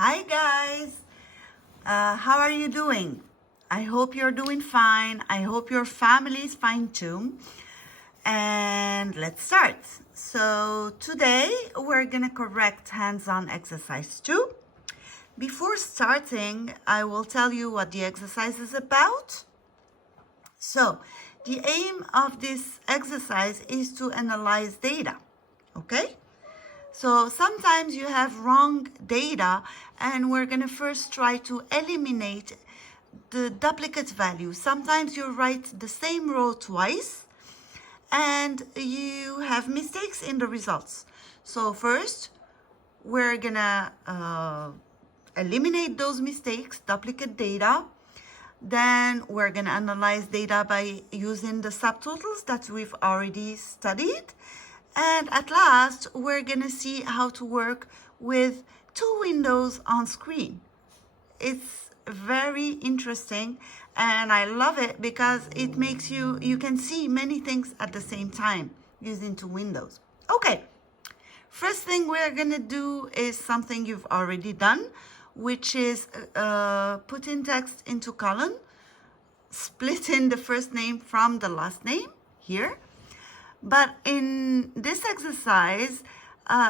Hi guys, how are you doing? I hope you're doing fine. I hope your family is fine too. And let's start. So today we're gonna correct hands-on exercise 2. Before starting, I will tell you what the exercise is about. So the aim of this exercise is to analyze data, okay? So sometimes you have wrong data, and we're going to first try to eliminate the duplicate value. Sometimes you write the same row twice and you have mistakes in the results. So first, we're going to eliminate those mistakes, duplicate data. Then we're going to analyze data by using the subtotals that we've already studied. And at last, we're going to see how to work with 2 windows on screen. It's very interesting and I love it because it makes you can see many things at the same time using 2 windows. Okay, first thing we're going to do is something you've already done, which is putting text into column, splitting the first name from the last name here. But in this exercise,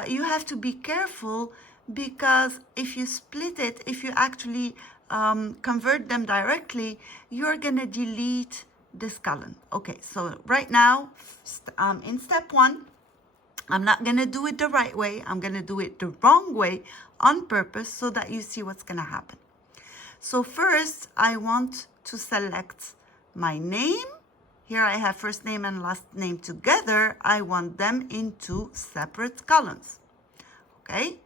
you have to be careful because if you split it, if you actually convert them directly, you're gonna delete this column. Okay, so right now, in step 1, I'm not gonna do it the right way. I'm gonna do it the wrong way on purpose so that you see what's gonna happen. So first, I want to select my name. Here I have first name and last name together. I want them in 2 separate columns. Okay,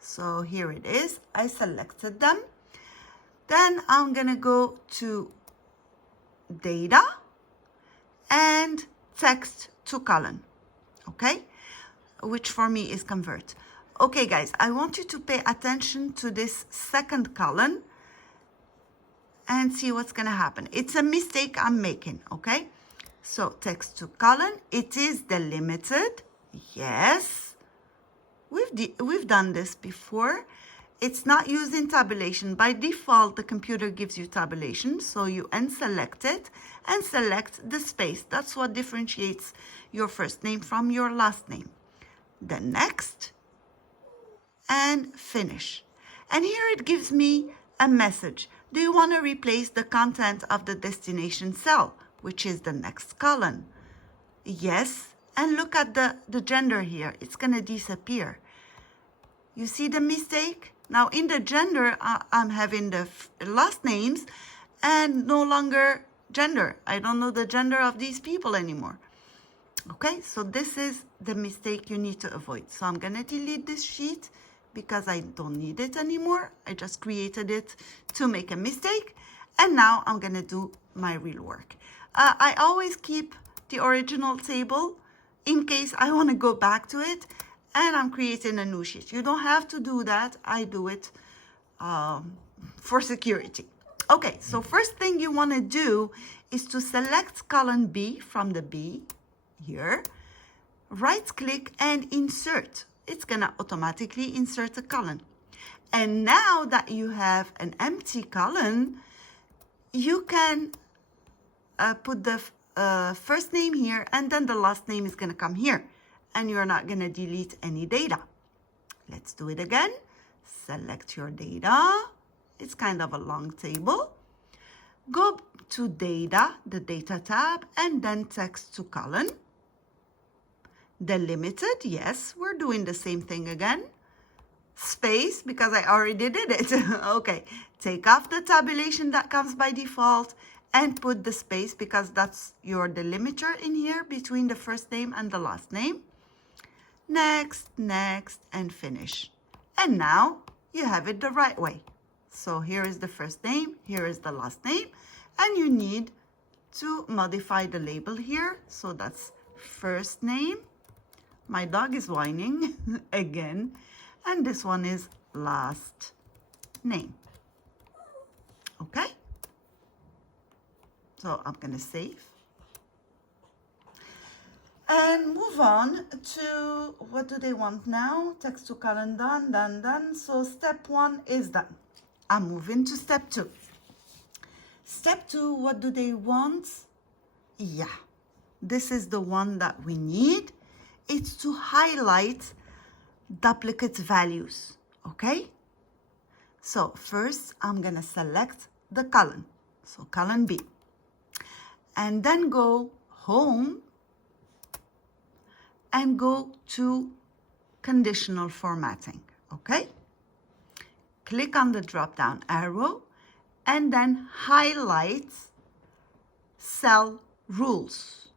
so here it is. I selected them. Then I'm gonna go to data and text to column. Okay, which for me is convert. Okay guys, I want you to pay attention to this second column and see what's gonna happen. It's a mistake I'm making, okay? So text to column, it is delimited. Yes, we've done this before. It's not using tabulation. By default, the computer gives you tabulation, so you unselect it and select the space. That's what differentiates your first name from your last name. Then next and finish. And here it gives me a message. Do you want to replace the content of the destination cell, which is the next column? Yes. And look at the gender here. It's going to disappear. You see the mistake? Now in the gender, I'm having the last names and no longer gender. I don't know the gender of these people anymore. Okay, so this is the mistake you need to avoid. So I'm going to delete this sheet because I don't need it anymore. I just created it to make a mistake. And now I'm going to do my real work. I always keep the original table in case I want to go back to it and I'm creating a new sheet. You don't have to do that. I do it for security. Okay, so first thing you want to do is to select column B from the B here, right click and insert. It's gonna automatically insert a column. And now that you have an empty column, you can put the first name here and then the last name is gonna come here and you're not gonna delete any data. Let's do it again. Select your data. It's kind of a long table. Go to data, the data tab, and then text to column. Delimited, yes, we're doing the same thing again. Space, because I already did it. Okay, take off the tabulation that comes by default and put the space because that's your delimiter in here between the first name and the last name. Next, next, and finish. And now you have it the right way. So here is the first name, here is the last name, and you need to modify the label here. So that's first name. My dog is whining again. And this one is last name. Okay? So I'm going to save. And move on to, what do they want now? Text to column done. So step 1 is done. I'm moving to step 2. Step 2, what do they want? Yeah, this is the one that we need. It's to highlight duplicate values, okay? So first, I'm gonna select the column. So column B. And then go home and go to conditional formatting, okay? Click on the drop-down arrow and then highlight cell rules,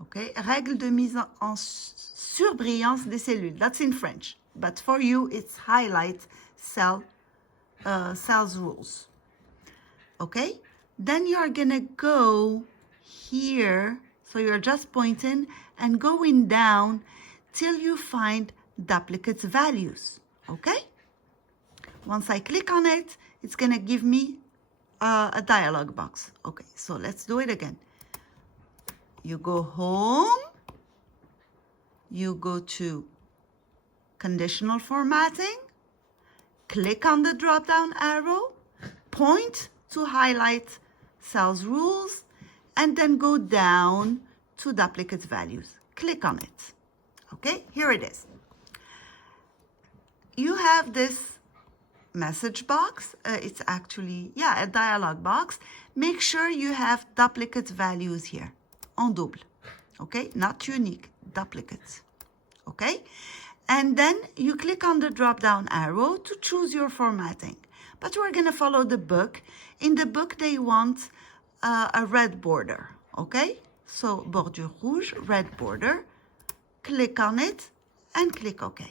okay? Règle de mise en surbrillance des cellules. That's in French, but for you, it's highlight cells rules, okay? Then you're gonna go here, so you're just pointing and going down till you find duplicate values, okay? Once I click on it, it's gonna give me a dialog box. Okay, so let's do it again. You go home, you go to conditional formatting, click on the drop-down arrow, point to highlight cells rules, and then go down to duplicate values. Click on it. Okay, here it is. You have this message box. It's actually, a dialog box. Make sure you have duplicate values here, en double. Okay, not unique, duplicates. Okay, and then you click on the drop-down arrow to choose your formatting. But we're gonna follow the book. In the book, they want a red border, okay? So bordure rouge, red border. Click on it and click OK.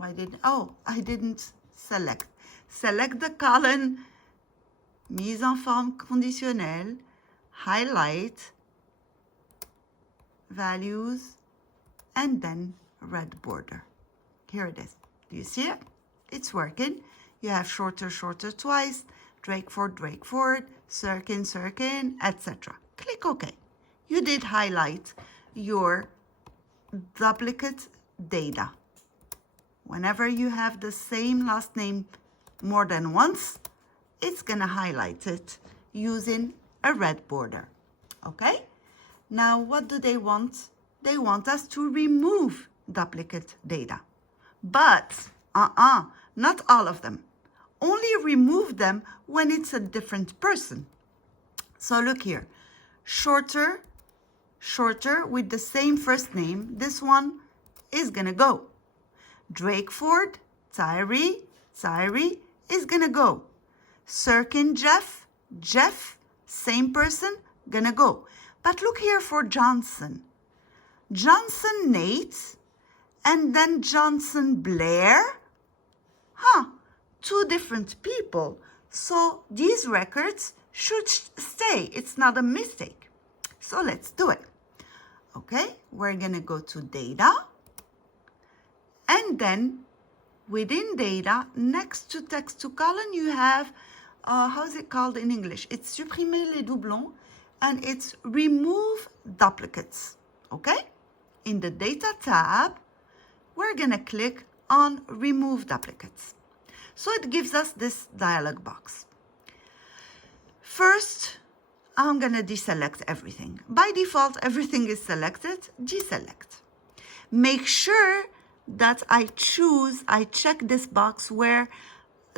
I didn't select. Select the column, mise en forme conditionnelle, highlight, values, and then red border. Here it is. Do you see it? It's working. You have shorter twice, drag forward, circle, etc. Click OK. You did highlight your duplicate data. Whenever you have the same last name more than once, it's gonna highlight it using a red border, okay? Now, what do they want? They want us to remove duplicate data. But, not all of them. Only remove them when it's a different person. So look here, shorter with the same first name, this one is gonna go. Drakeford, Tyree is gonna go. Sirkin, Jeff, same person, gonna go. But look here for Johnson, Nate, and then Johnson, Blair. Two different people. So these records should stay. It's not a mistake. So let's do it. Okay, we're gonna go to data. And then within data, next to text to column, you have, how is it called in English? It's supprimer les doublons, and it's remove duplicates, okay? In the data tab, we're gonna click on remove duplicates. So it gives us this dialog box. First, I'm gonna deselect everything. By default, everything is selected. Deselect. Make sure that I check this box where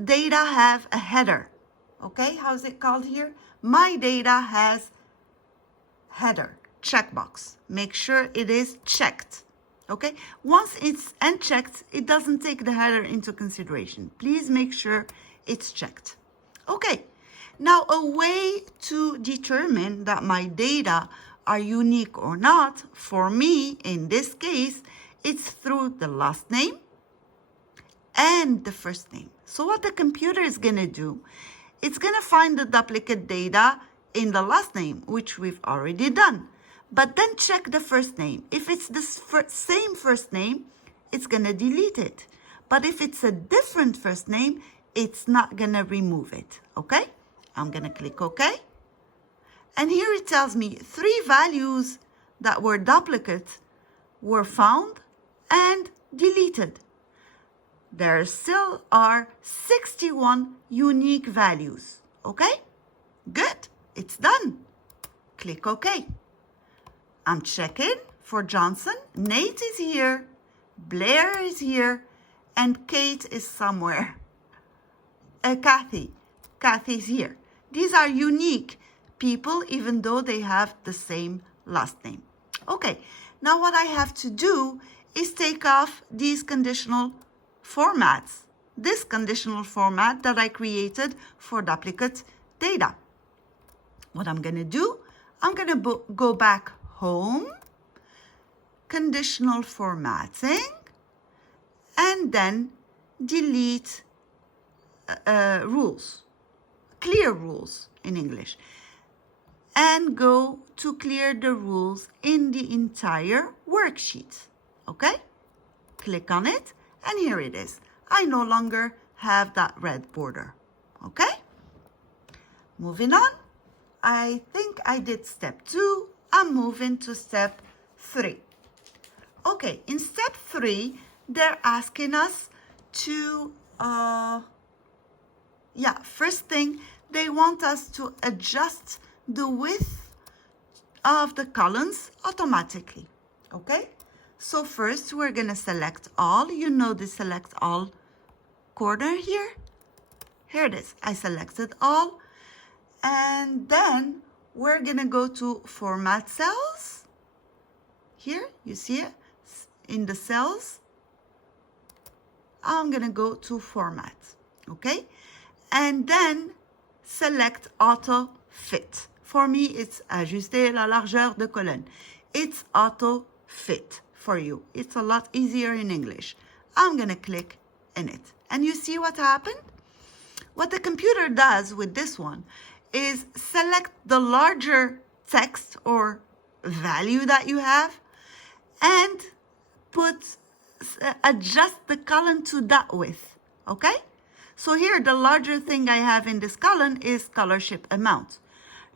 data have a header. Okay, how's it called here? My data has header, checkbox. Make sure it is checked. Okay, once it's unchecked, it doesn't take the header into consideration. Please make sure it's checked. Okay, now a way to determine that my data are unique or not, for me, in this case, it's through the last name and the first name. So what the computer is gonna do, it's gonna find the duplicate data in the last name, which we've already done. But then check the first name. If it's the same first name, it's gonna delete it. But if it's a different first name, it's not gonna remove it, okay? I'm gonna click OK. And here it tells me 3 values that were duplicate were found and deleted. There still are 61 unique values. Okay? Good. It's done. Click OK. I'm checking for Johnson. Nate is here. Blair is here. And Kate is somewhere. Kathy. Kathy's here. These are unique people even though they have the same last name. Okay. Now what I have to do is take off these conditional formats. This conditional format that I created for duplicate data. What I'm going to do, I'm going to go back home, conditional formatting, and then delete rules, clear rules in English, and go to clear the rules in the entire worksheet. Okay? Click on it, and here it is. I no longer have that red border. Okay? Moving on. I think I did step 2. I'm moving to step 3. Okay, in step 3, they're asking us to, first thing, they want us to adjust the width of the columns automatically. Okay? So first, we're going to select all. You know the select all corner here. Here it is. I selected all. And then we're going to go to Format Cells. Here, you see it? In the cells. I'm going to go to Format. Okay? And then select Auto Fit. For me, it's Ajuster la largeur de colonne. It's Auto Fit for you. It's a lot easier in English. I'm going to click in it. And you see what happened? What the computer does with this one is select the larger text or value that you have and adjust the column to that width. Okay? So here, the larger thing I have in this column is scholarship amount.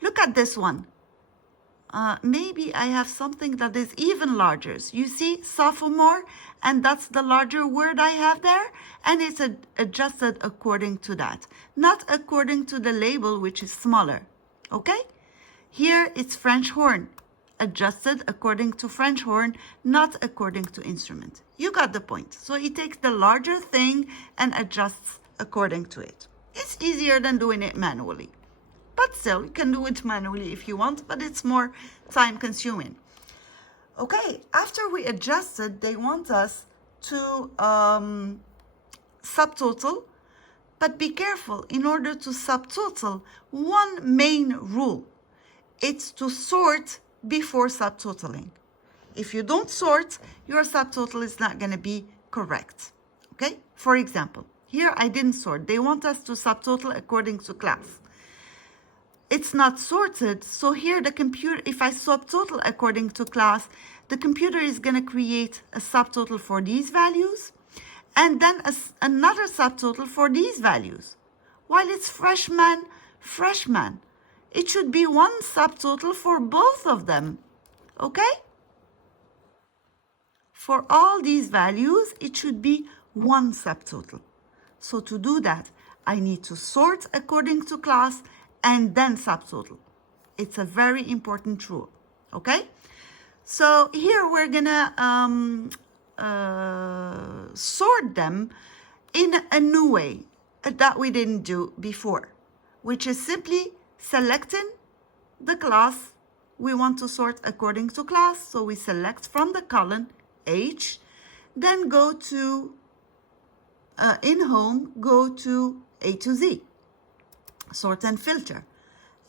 Look at this one. Maybe I have something that is even larger. You see sophomore, and that's the larger word I have there, and it's adjusted according to that, not according to the label, which is smaller. Okay? Here it's French horn, adjusted according to French horn, not according to instrument. You got the point. So it takes the larger thing and adjusts according to it. It's easier than doing it manually. But still, you can do it manually if you want, but it's more time consuming. Okay, after we adjusted, they want us to subtotal, but be careful. In order to subtotal, one main rule, it's to sort before subtotaling. If you don't sort, your subtotal is not going to be correct. Okay, for example, here I didn't sort. They want us to subtotal according to class. It's not sorted, so here the computer, if I subtotal according to class, the computer is going to create a subtotal for these values and then another subtotal for these values. While it's freshman, it should be one subtotal for both of them. Okay? For all these values, it should be one subtotal. So to do that, I need to sort according to class and then subtotal. It's a very important rule. Okay? So here we're gonna sort them in a new way that we didn't do before, which is simply selecting the class we want to sort according to class. So we select from the column H, then go to in home, go to A to Z, sort and filter,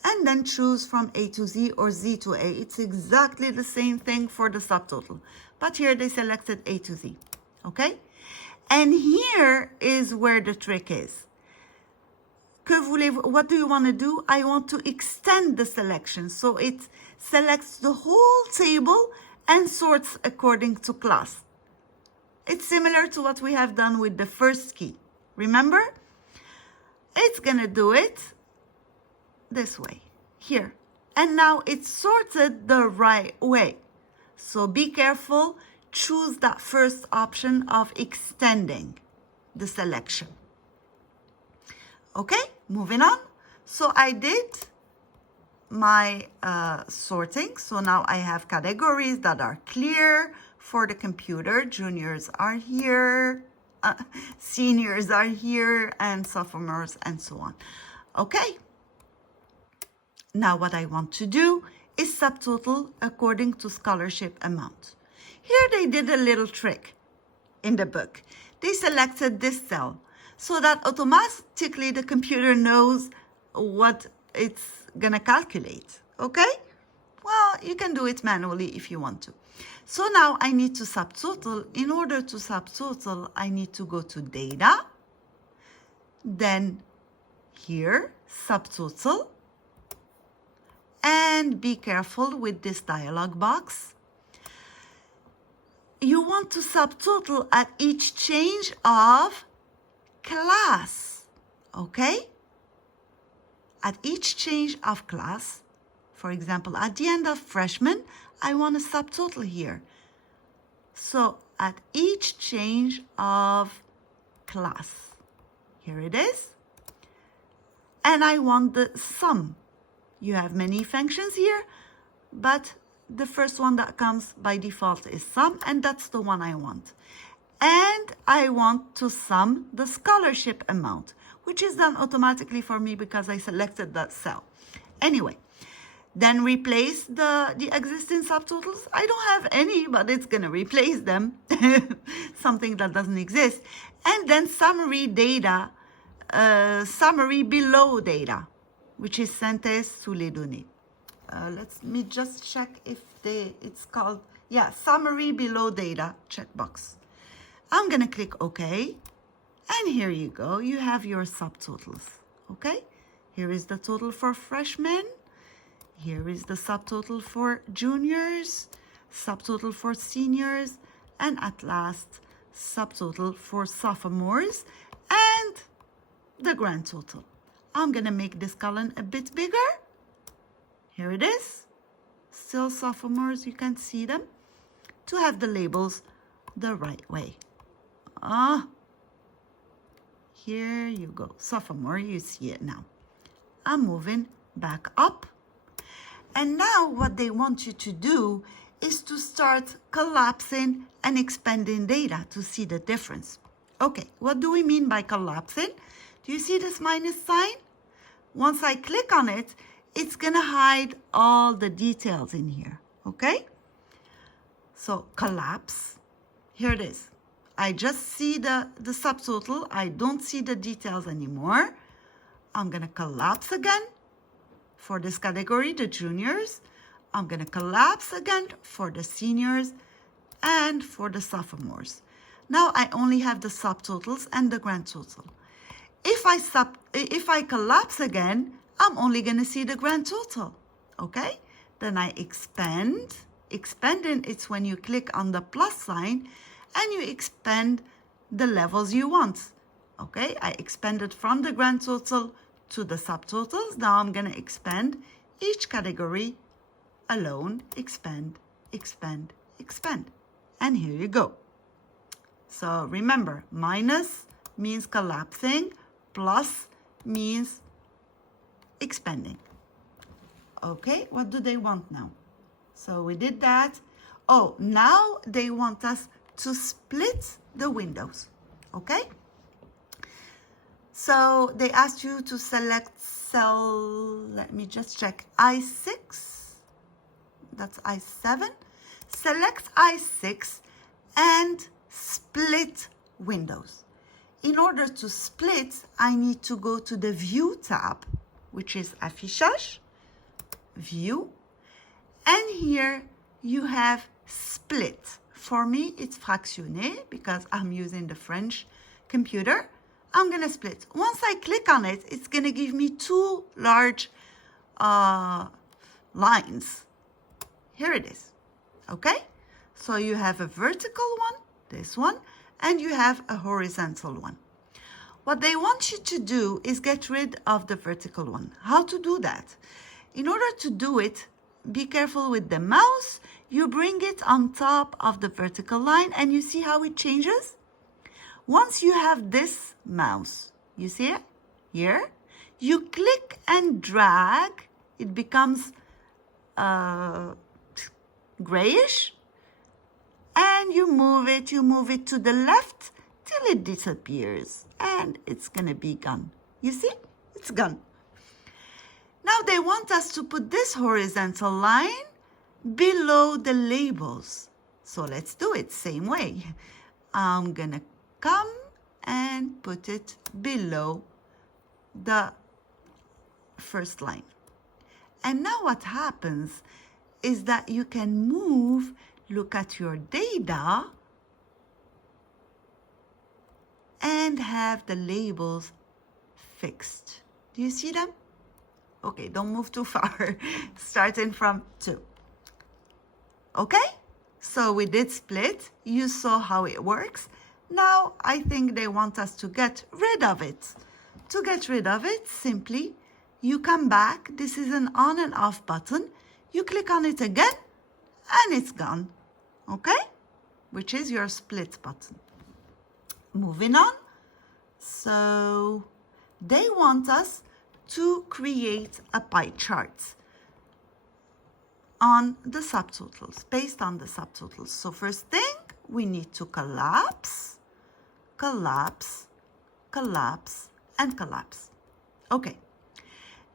and then choose from A to Z or Z to A. It's exactly the same thing for the subtotal, but here they selected A to Z. Okay? And here is where the trick is. What do you want to do? I want to extend the selection. So it selects the whole table and sorts according to class. It's similar to what we have done with the first key. Remember? It's going to do it this way. Here. And now it's sorted the right way. So be careful, choose that first option of extending the selection. Okay, moving on. So I did my sorting. So now I have categories that are clear for the computer. Juniors are here, seniors are here, and sophomores, and so on. Okay. Now what I want to do is subtotal according to scholarship amount. Here they did a little trick in the book. They selected this cell so that automatically the computer knows what it's gonna calculate, okay? Well, you can do it manually if you want to. So now I need to subtotal. In order to subtotal, I need to go to data, then here, subtotal, and be careful with this dialog box. You want to subtotal at each change of class, okay? At each change of class, for example, at the end of freshman, I want to subtotal here. So at each change of class, here it is. And I want the sum. You have many functions here, but the first one that comes by default is sum, and that's the one I want. And I want to sum the scholarship amount, which is done automatically for me because I selected that cell. Anyway, then replace the existing subtotals. I don't have any, but it's going to replace them, something that doesn't exist. And then summary data, summary below data, which is synthèse sous les données. Let me just check if it's called, yeah, summary below data, checkbox. I'm going to click OK. And here you go. You have your subtotals. Okay? Here is the total for freshmen. Here is the subtotal for juniors, subtotal for seniors, and at last, subtotal for sophomores, and the grand total. I'm going to make this column a bit bigger. Here it is. Still sophomores, you can see them. To have the labels the right way. Here you go. Sophomore, you see it now. I'm moving back up. And now what they want you to do is to start collapsing and expanding data to see the difference. Okay, what do we mean by collapsing? Do you see this minus sign? Once I click on it, it's gonna hide all the details in here, okay? So collapse, here it is. I just see the subtotal. I don't see the details anymore. I'm gonna collapse again for this category, the juniors. I'm gonna collapse again for the seniors and for the sophomores. Now I only have the subtotals and the grand total. If I collapse again, I'm only gonna see the grand total, okay? Then I expand. Expanding, it's when you click on the plus sign and you expand the levels you want, okay? I expanded from the grand total to the subtotals. Now I'm gonna expand each category alone, expand, expand, expand. And here you go. So remember, minus means collapsing, plus means expanding. Okay, what do they want now? So we did that. Oh, now they want us to split the windows, okay? So they asked you to select cell, let me just check, I6, that's I7. Select I6 and split windows. In order to split, I need to go to the View tab, which is Affichage, View, and here you have Split. For me, it's fractionné because I'm using the French computer. I'm gonna split. Once I click on it, it's gonna give me two large lines. Here it is, okay? So you have a vertical one, this one, and you have a horizontal one. What they want you to do is get rid of the vertical one. How to do that? In order to do it, be careful with the mouse. You bring it on top of the vertical line and you see how it changes? Once you have this mouse, you see it here? You click and drag, it becomes grayish, and you move it to the left till it disappears, and it's gonna be gone. You see? It's gone. Now they want us to put this horizontal line below the labels. So let's do it same way. I'm gonna come and put it below the first line. And now what happens is that you can move, look at your data, and have the labels fixed. Do you see them? Okay, don't move too far. Starting from 2. Okay? So we did split. You saw how it works. Now I think they want us to get rid of it. To get rid of it, simply you come back. This is an on and off button. You click on it again and it's gone. Okay? Which is your split button. Moving on. So they want us to create a pie chart on the subtotals, based on the subtotals. So first thing, we need to collapse, collapse, collapse, and collapse. Okay.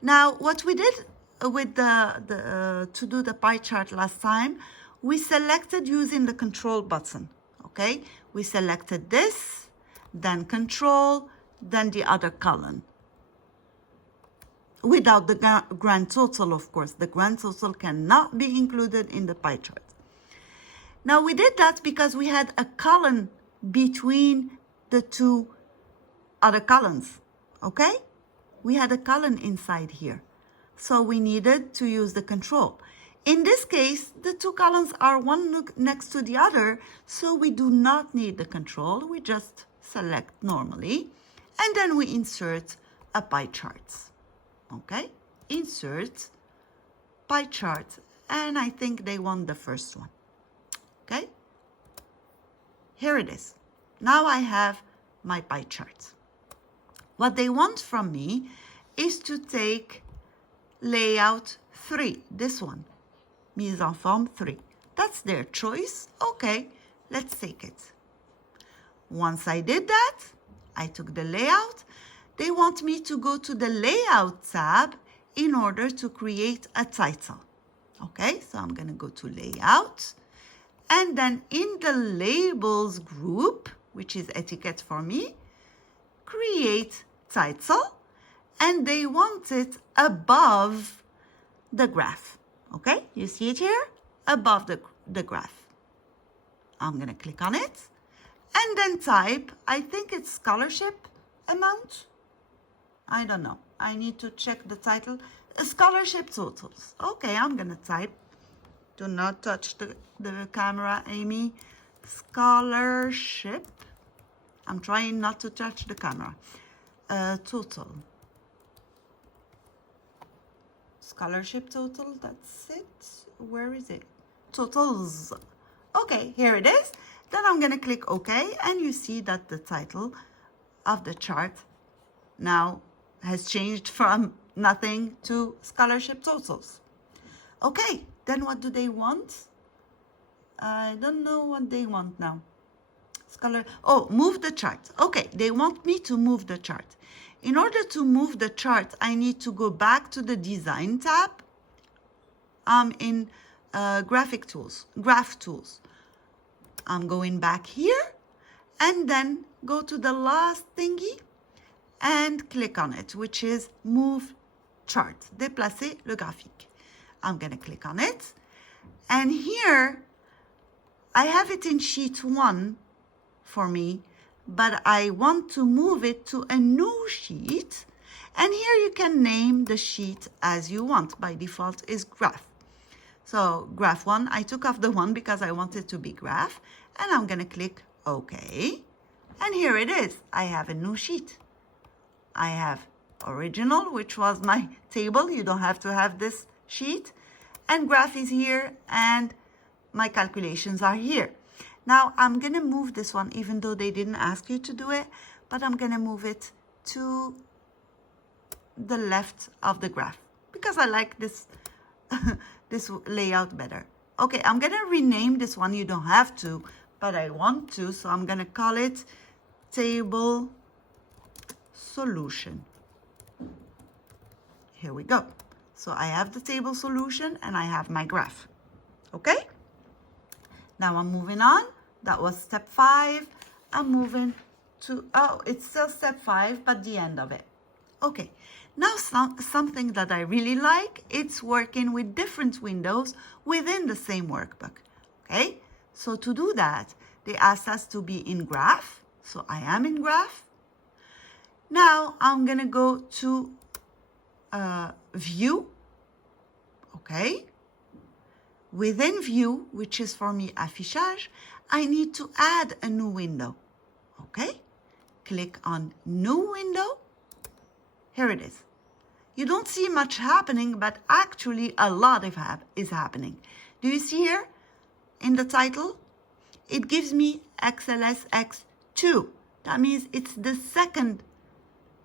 Now, what we did with to do the pie chart last time, we selected using the control button. Okay. We selected this, then control, then the other column. Without the grand total, of course. The grand total cannot be included in the pie chart. Now, we did that because we had a column between the two other columns, okay? We had a column inside here. So we needed to use the control. In this case, the two columns are one next to the other, so we do not need the control. We just select normally, and then we insert a pie chart. Okay, insert pie chart, and I think they want the first one. Okay, here it is. Now I have my pie chart. What they want from me is to take layout 3, this one, mise en forme 3. That's their choice. Okay, let's take it. Once I did that, I took the layout. They want me to go to the Layout tab in order to create a title. Okay, so I'm going to go to Layout. And then in the Labels group, which is Etiquette for me, create title. And they want it above the graph. Okay, you see it here? Above the graph. I'm going to click on it. And then type, I think it's scholarship amount. I don't know. I need to check the title. Scholarship totals. Okay, I'm going to type. Do not touch the camera, Amy. Scholarship. I'm trying not to touch the camera. Total. Scholarship total, that's it. Where is it? Totals. Okay, here it is. Then I'm going to click OK, and you see that the title of the chart now has changed from nothing to scholarship totals. Okay, then what do they want? I don't know what they want now. Move the chart. Okay, they want me to move the chart. In order to move the chart, I need to go back to the Design tab. I'm in Graph Tools. I'm going back here, and then go to the last thingy and click on it, which is Move Chart, Déplacer le graphique. I'm going to click on it. And here, I have it in sheet 1 for me, but I want to move it to a new sheet. And here you can name the sheet as you want. By default is Graph. So Graph 1, I took off the 1 because I want it to be Graph. And I'm going to click OK. And here it is. I have a new sheet. I have original, which was my table. You don't have to have this sheet, and graph is here, and my calculations are here. Now I'm gonna move this one, even though they didn't ask you to do it, but I'm gonna move it to the left of the graph because I like this this layout better. Okay, I'm gonna rename this one. You don't have to, but I want to, so I'm gonna call it table solution. Here we go. So I have the table solution and I have my graph. Okay? Now I'm moving on. That was step 5. I'm moving to, oh, it's still step 5, but the end of it. Okay, now something that I really like, it's working with different windows within the same workbook. Okay, so to do that, they asked us to be in graph. So I am in graph. Now I'm gonna go to view. Okay, within view, which is for me affichage, I need to add a new window. Okay, click on new window. Here it is. You don't see much happening, but actually a lot is happening. Do you see here in the title? It gives me XLSX2. That means it's the second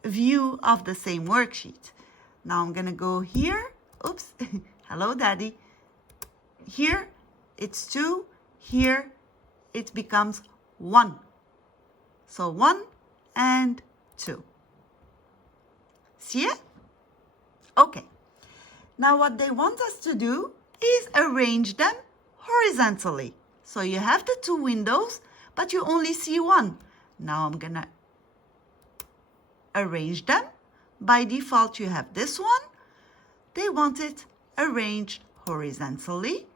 view of the same worksheet. Now I'm gonna go here. Oops, hello daddy. Here it's 2, here it becomes 1. So 1 and 2. See it? Okay. Now what they want us to do is arrange them horizontally. So you have the 2 windows, but you only see 1. Now I'm gonna arrange them. By default, you have this one. They want it arranged horizontally.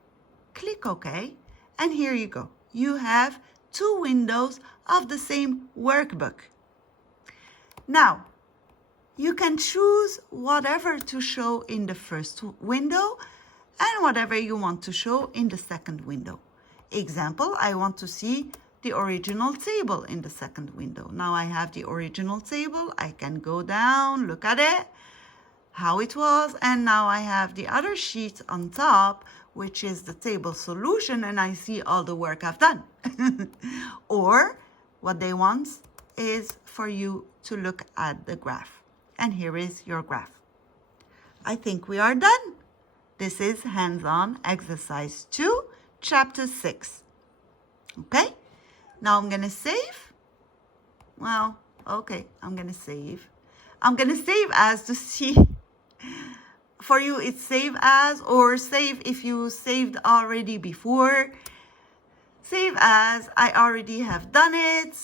Click OK. And here you go. You have 2 windows of the same workbook. Now, you can choose whatever to show in the first window and whatever you want to show in the second window. Example, I want to see the original table in the second window. Now I have the original table. I can go down, look at it, how it was, and now I have the other sheet on top, which is the table solution, and I see all the work I've done. Or what they want is for you to look at the graph. And here is your graph. I think we are done. This is hands-on exercise 2, chapter 6. Okay, now I'm gonna save. Well, okay, I'm gonna save. I'm gonna save as to see. For you, it's save as, or save if you saved already before. Save as, I already have done it.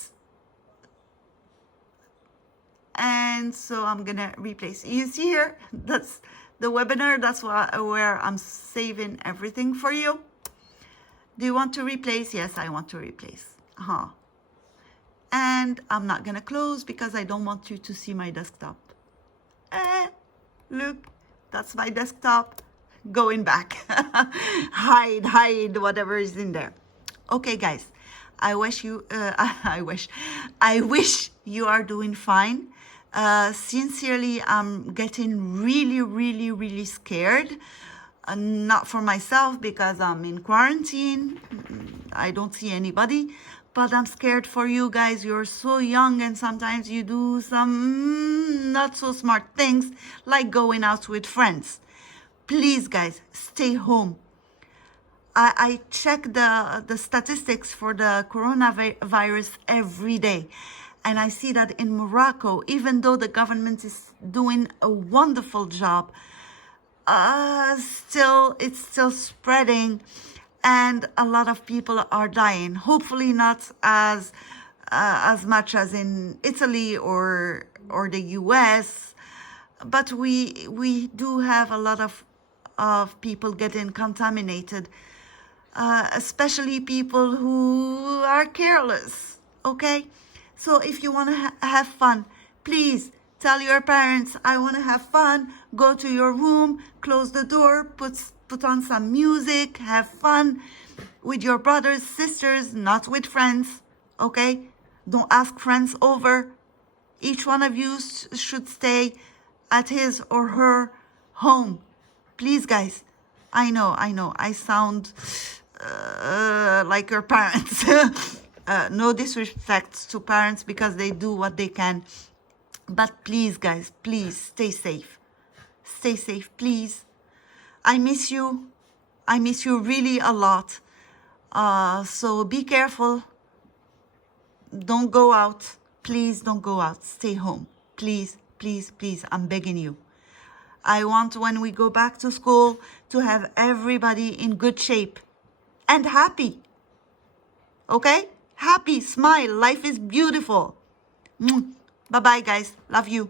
And so I'm gonna replace. You see here, that's the webinar. That's where I'm saving everything for you. Do you want to replace? Yes, I want to replace. And I'm not gonna close because I don't want you to see my desktop. Look, that's my desktop. Going back. hide whatever is in there. Okay, guys. I wish you are doing fine. Sincerely, I'm getting really scared. Not for myself because I'm in quarantine. I don't see anybody, but I'm scared for you guys. You're so young and sometimes you do some not so smart things like going out with friends. Please, guys, stay home. I check the statistics for the coronavirus every day. And I see that in Morocco, even though the government is doing a wonderful job, it's still spreading and a lot of people are dying. Hopefully not as much as in Italy or the US, but we do have a lot of people getting contaminated, especially people who are careless, okay? So if you want to have fun, please tell your parents, I want to have fun. Go to your room, close the door, put on some music, have fun with your brothers, sisters, not with friends, okay? Don't ask friends over. Each one of you should stay at his or her home. Please, guys. I know. I sound like your parents. No disrespect to parents because they do what they can. But please, guys, please stay safe. Stay safe, please. I miss you. I miss you really a lot. So be careful. Don't go out. Please don't go out. Stay home. Please, please, please. I'm begging you. I want when we go back to school to have everybody in good shape and happy. Okay? Happy, smile. Life is beautiful. Bye-bye, guys. Love you.